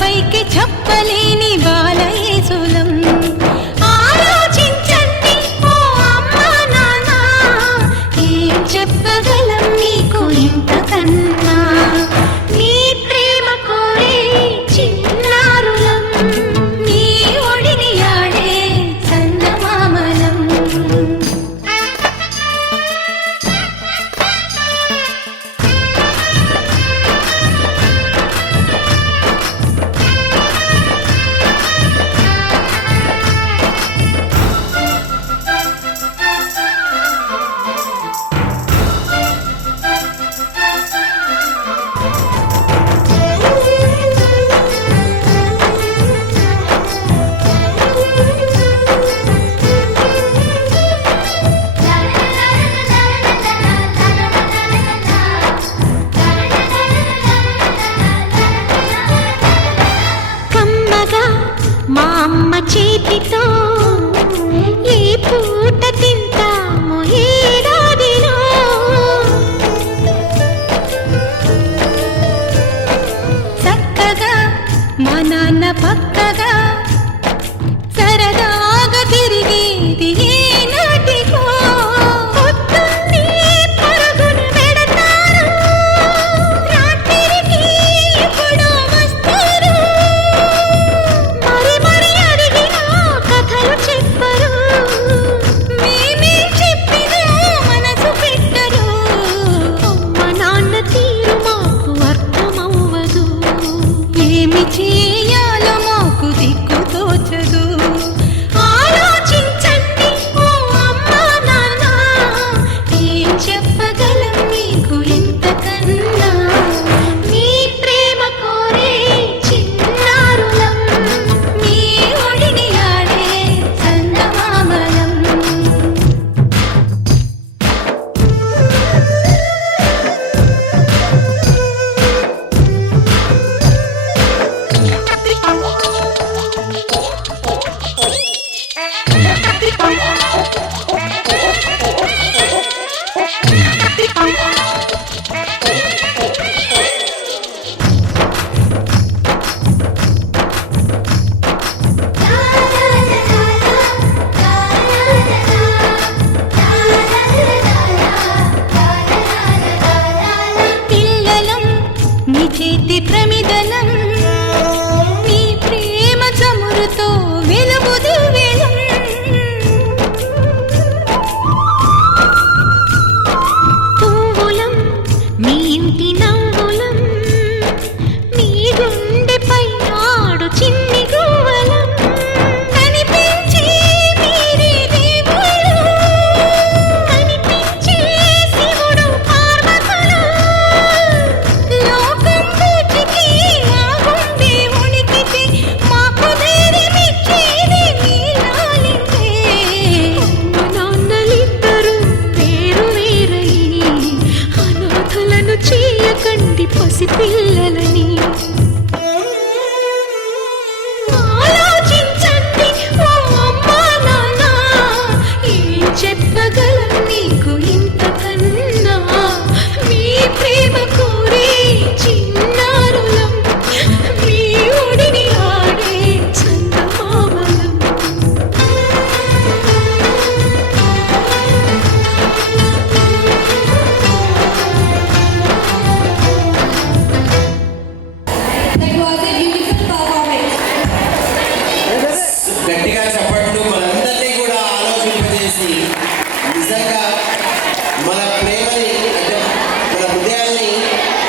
పైకి చెప్పలేని బాలయేసులం చెప్పగలం నీకు ఇంతకన్నా నీ ప్రేమ కోరే చిన్నారులం నీ ఒడిని ఆడే చందమామలం మా అమ్మ చేతితో ఏ పూట తింటాము ఏడాదిలో చక్కగా మా నాన్న పక్కగా సరదాగా తిరిగేది ఏనాటికో పొద్దున్నే పరుగును పెడతారు రాత్రికి ఎప్పుడో వస్తారు చేయాలో మాకు దిక్కు తోచదు ఆలోచించండి ఓ అమ్మా నాన్న ఏం చెప్పగలం మీకు ఇంతకన్నా మీ ప్రేమ కోరే చిన్నారులం మీ ఒడిని ఆడే చందమామలం పిల్లలం నీ చేతి ప్రమిదలం నీ ప్రేమ చమురుతో వెలుగుదు వేలం పువ్వులం మీ ఇంటి నవ్వులం మీ గుండెపై నాడు చిన్ని గువ్వలం కనిపించే మీరే దేవుడు కనిపించే శివుడు పార్వతులు లోకం పూచికి మా గుండె ఉనికితే మాకు ధైర్యమిచ్చేది మీ లాలింతే అమ్మ నాన్నలిద్దరూ వేరు వేరై అనాథలను చేయకండి పసిపిల్లలని ఆలోచించండి ఓ అమ్మా నాన్న ఏం చెప్పగలం